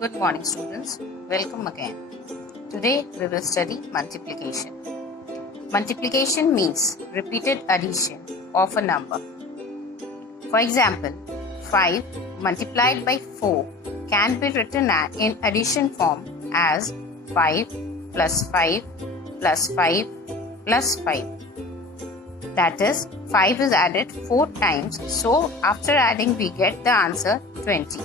Good morning, students. Welcome again. Today we will study multiplication. Multiplication means repeated addition of a number. For example, 5 multiplied by 4 can be written in addition form as 5 plus 5 plus 5 plus 5. That is, 5 is added 4 times, so after adding we get the answer 20.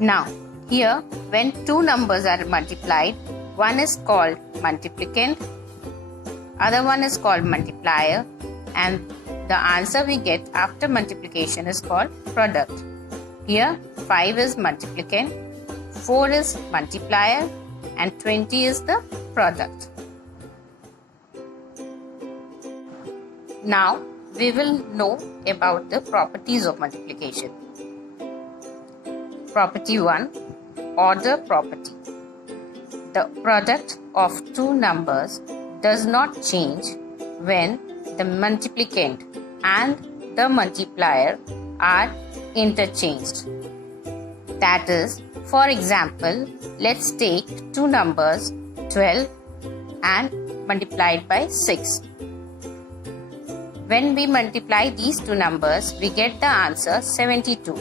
Now, here when two numbers are multiplied, one is called multiplicand, other one is called multiplier, and the answer we get after multiplication is called product. Here 5 is multiplicand, 4 is multiplier, and 20 is the product. Now we will know about the properties of multiplication. Property 1, order property. The product of two numbers does not change when the multiplicand and the multiplier are interchanged. That is, for example, let's take two numbers 12 and multiplied by 6. When we multiply these two numbers, we get the answer 72.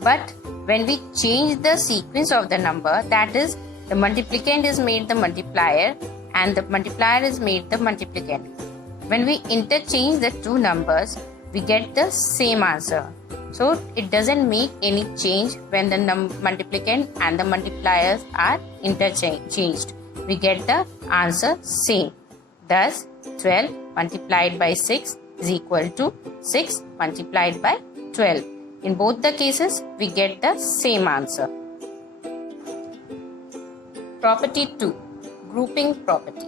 But when we change the sequence of the number, that is, the multiplicand is made the multiplier and the multiplier is made the multiplicand. When we interchange the two numbers, we get the same answer. So it doesn't make any change when the multiplicand and the multipliers are interchanged. We get the answer same. Thus, 12 multiplied by 6 is equal to 6 multiplied by 12. In both the cases, we get the same answer. Property 2, grouping property.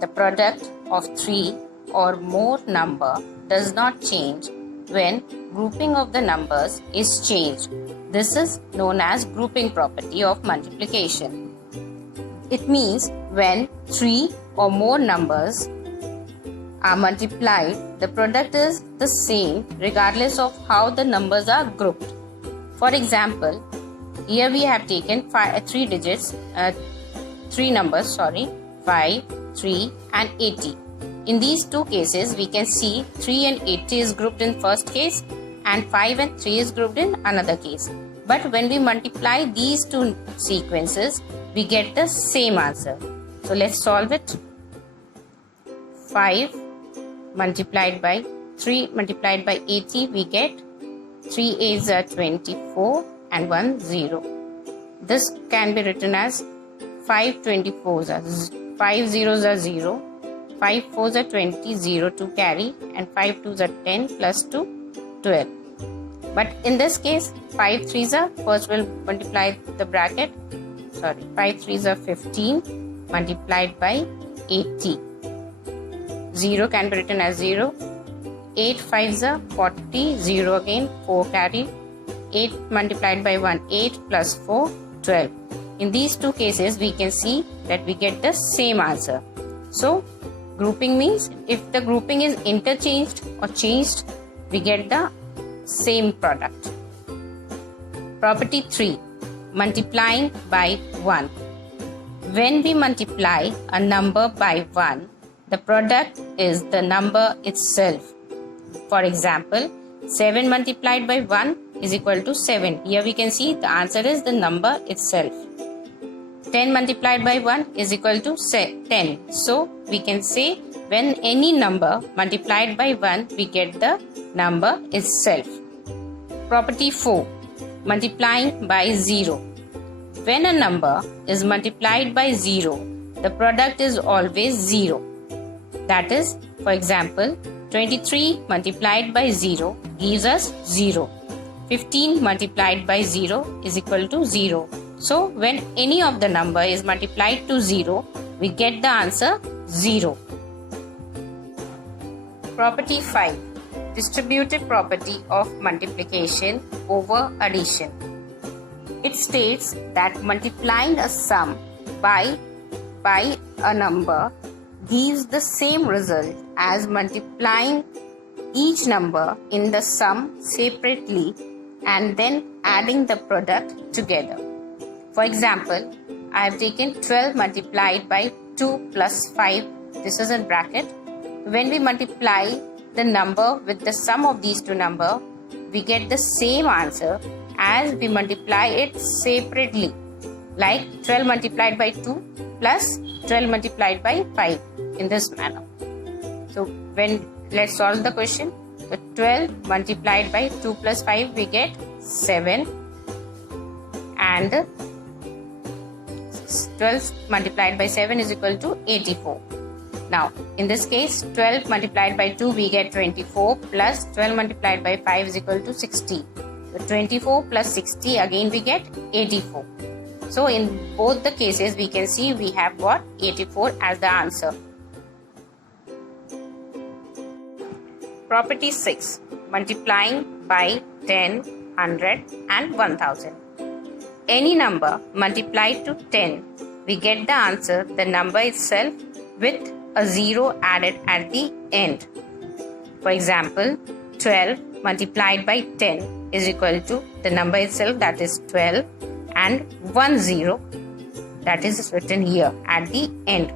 The product of 3 or more number does not change when grouping of the numbers is changed. This is known as grouping property of multiplication. It means when 3 or more numbers are multiplied, the product is the same regardless of how the numbers are grouped. For example, here we have taken 3 numbers, 5, 3 and 80. In these two cases, we can see 3 and 80 is grouped in first case and 5 and 3 is grouped in another case. But when we multiply these two sequences, we get the same answer. So let's solve it. 5 multiplied by 3 multiplied by 80, we get 3 8s are 24 and 1 0. This can be written as 5 24s are 5 zeros are 0, 5 4s are 20, 0 to carry, and 5 2s are 10 plus 2 12. But in this case, 5 3s are, first we'll multiply the bracket, 5 3s are 15 multiplied by 80. 0 can be written as 0. 8 5s are 40, 0 again, 4 carry. 8 multiplied by 1, 8 plus 4, 12. In these two cases, we can see that we get the same answer. So, grouping means if the grouping is interchanged or changed, we get the same product. Property 3, multiplying by 1. When we multiply a number by 1, the product is the number itself. For example, 7 multiplied by 1 is equal to 7. Here we can see the answer is the number itself. 10 multiplied by 1 is equal to 10. So, we can say when any number multiplied by 1, we get the number itself. Property 4, multiplying by 0. When a number is multiplied by 0, the product is always 0. That is, for example, 23 multiplied by 0 gives us 0. 15 multiplied by 0 is equal to 0. So, when any of the number is multiplied to 0, we get the answer 0. Property 5, distributive property of multiplication over addition. It states that multiplying a sum by a number gives the same result as multiplying each number in the sum separately and then adding the product together. For example, I have taken 12 multiplied by 2 plus 5. This is in bracket. When we multiply the number with the sum of these two numbers, we get the same answer as we multiply it separately, like 12 multiplied by 2 plus 12 multiplied by 5 in this manner. So let's solve the question. So 12 multiplied by 2 plus 5, we get 7, and 12 multiplied by 7 is equal to 84. Now, in this case, 12 multiplied by 2, we get 24, plus 12 multiplied by 5 is equal to 60. So 24 plus 60, again we get 84. So in both the cases, we can see we have got 84 as the answer. Property 6. Multiplying by 10, 100 and 1000. Any number multiplied to 10, we get the answer, the number itself, with a 0 added at the end. For example, 12 multiplied by 10 is equal to the number itself, that is 12, and 1 0 that is written here at the end.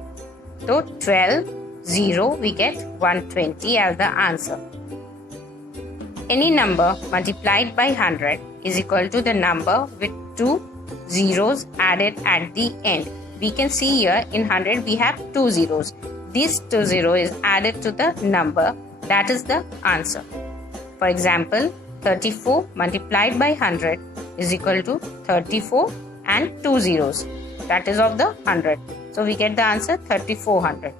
So 12, 0, we get 120 as the answer. Any number multiplied by 100 is equal to the number with 2 zeros added at the end. We can see here in 100 we have 2 zeros. This 2 zero is added to the number, that is the answer. For example, 34 multiplied by 100 is equal to 34 and 2 zeros, that is of the 100. So we get the answer 3400.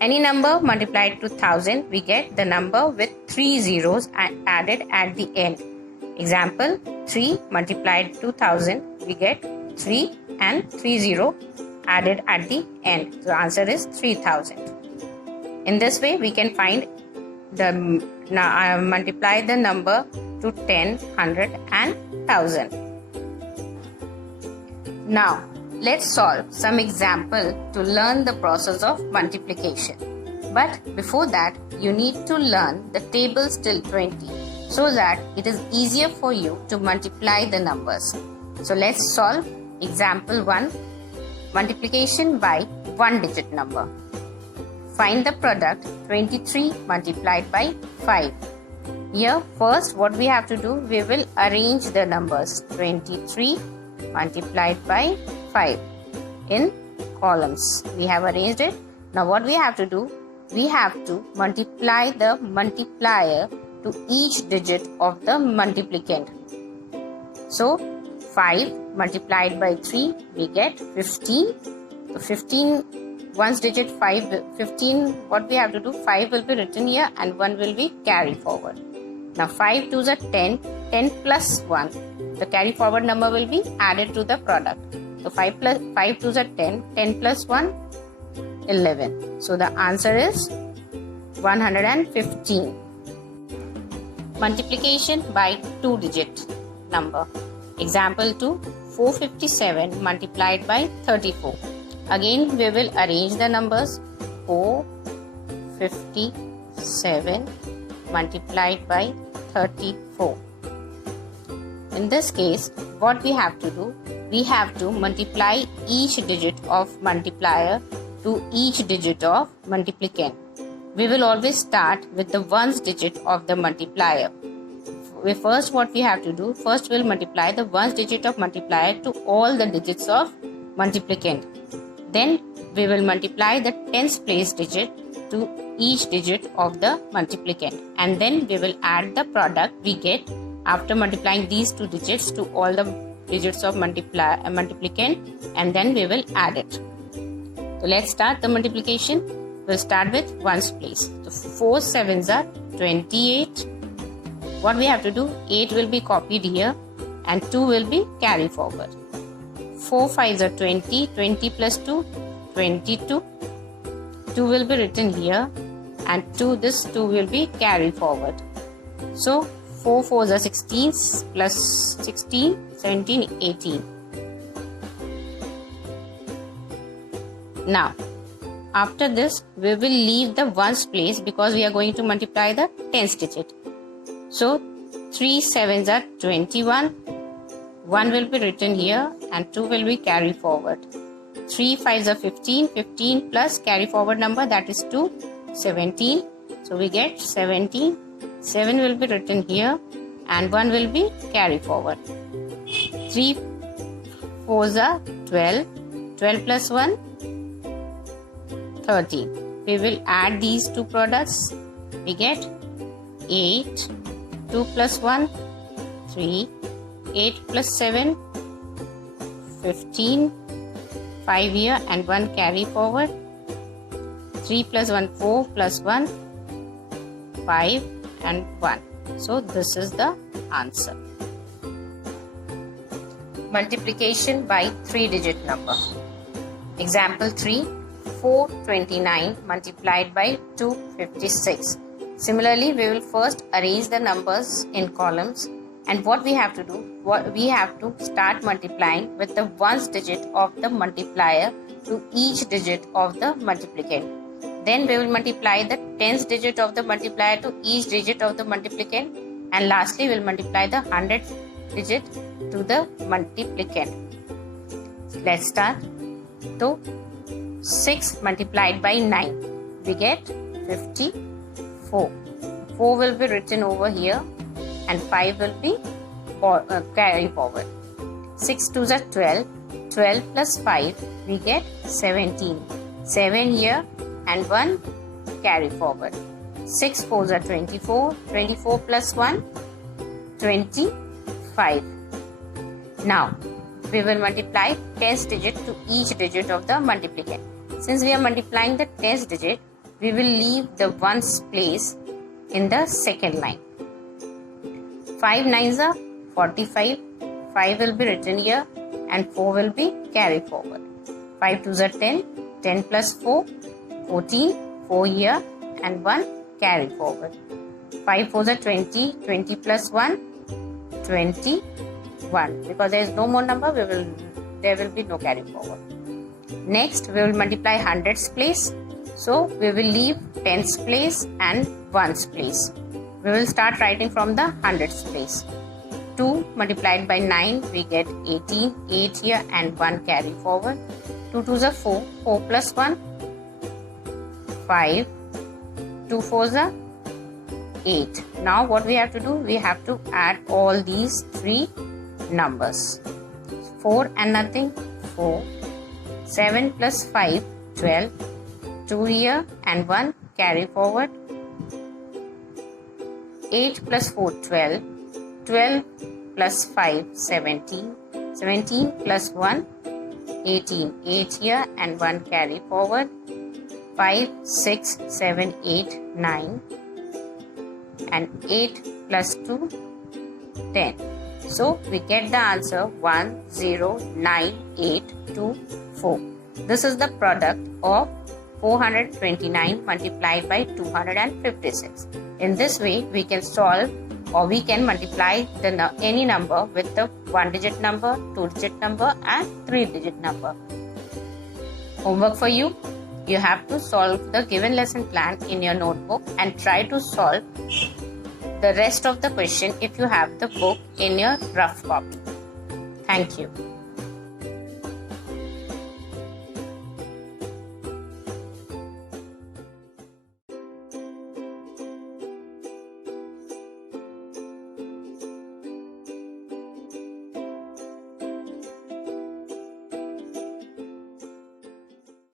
Any number multiplied to 1000, we get the number with 3 zeros added at the end. Example, 3 multiplied to 1000, we get 3 and 3 0 added at the end. So answer is 3000. In this way, we can find multiply the number to 10, 100 and 1000. Now, let's solve some example to learn the process of multiplication. But before that, you need to learn the tables till 20 so that it is easier for you to multiply the numbers. So let's solve example 1, multiplication by one digit number. Find the product 23 multiplied by 5. Here first what we have to do, we will arrange the numbers 23 multiplied by 5 in columns. We have arranged it. Now what we have to do, we have to multiply the multiplier to each digit of the multiplicand. So 5 multiplied by 3, we get 15. So 15, once digit 5, 15, what we have to do, 5 will be written here and 1 will be carried forward. Now 5 2s are 10, 10 plus 1. The carry forward number will be added to the product. So 5 2s are 10, 10 plus 1, 11. So the answer is 115. Multiplication by two digit number. Example 2, 457 multiplied by 34. Again we will arrange the numbers 457 multiplied by 34. In this case, what we have to do, we have to multiply each digit of multiplier to each digit of multiplicand. We will always start with the ones digit of the multiplier. First what we have to do, first we'll multiply the ones digit of multiplier to all the digits of multiplicand. Then we will multiply the tens place digit to each digit of the multiplicand, and then we will add the product we get after multiplying these two digits to all the digits of multiplicand, and then we will add it. So let's start the multiplication. We'll start with ones place. So 4 7s are 28. What we have to do, 8 will be copied here and 2 will be carried forward. 4 5s are 20, 20 plus 2, 22. 2 will be written here and this 2 will be carried forward. So 4 4s are 16 plus 16, 17, 18. Now, after this, we will leave the ones place because we are going to multiply the tens digit. So 3 7s are 21, 1 will be written here and 2 will be carry forward. 3 5s are 15. 15 plus carry forward number, that is 2, 17. So we get 17. 7 will be written here and 1 will be carry forward. 3 4s are 12. 12 plus 1, 13. We will add these two products. We get 8. 2 plus 1, 3. 8 plus 7, 15. 5 here and 1 carry forward. 3 plus 1, 4 plus 1, 5 and 1. So this is the answer. Multiplication by 3-digit number. Example 3. 429 multiplied by 256. Similarly, we will first arrange the numbers in columns, and what we have to do, we have to start multiplying with the ones digit of the multiplier to each digit of the multiplicand. Then we will multiply the tens digit of the multiplier to each digit of the multiplicand, and lastly we will multiply the hundredth digit to the multiplicand. Let's start. So 6 multiplied by 9, we get 54. 4 will be written over here and 5 will be carry forward. 6 2s are 12. 12 plus 5, we get 17. 7 here and 1 carry forward. 6 4s are 24. 24 plus 1, 25. Now we will multiply tens digit to each digit of the multiplicand. Since we are multiplying the tens digit, we will leave the ones place in the second line. 5 9s are 45. 5 will be written here and 4 will be carried forward. 5 2s are 10. 10 plus 4, 14. 4 here and 1 carried forward. 5 4s are 20. 20 plus 1, 21. Because there is no more number, there will be no carry forward. Next, we will multiply hundreds place. So we will leave tens place and ones place. We will start writing from the hundreds place. 2 multiplied by 9, we get 18. 8 here and 1 carry forward. 2 2s are 4. 4 plus 1, 5. 2 4s are 8. Now what we have to do? We have to add all these three numbers. 4 and nothing, 4. 7 plus 5, 12. 2 here and 1 carry forward. 8 plus 4, 12. 12 plus 5, 17. 17 plus 1, 18. 8 here and 1 carry forward. 5, 6, 7, 8, 9. And 8 plus 2, 10. So we get the answer 109824. This is the product of 429 multiplied by 256. In this way, we can solve or we can multiply any number with the 1-digit number, 2-digit number and 3-digit number. Homework for you. You have to solve the given lesson plan in your notebook and try to solve the rest of the question if you have the book in your rough copy. Thank you.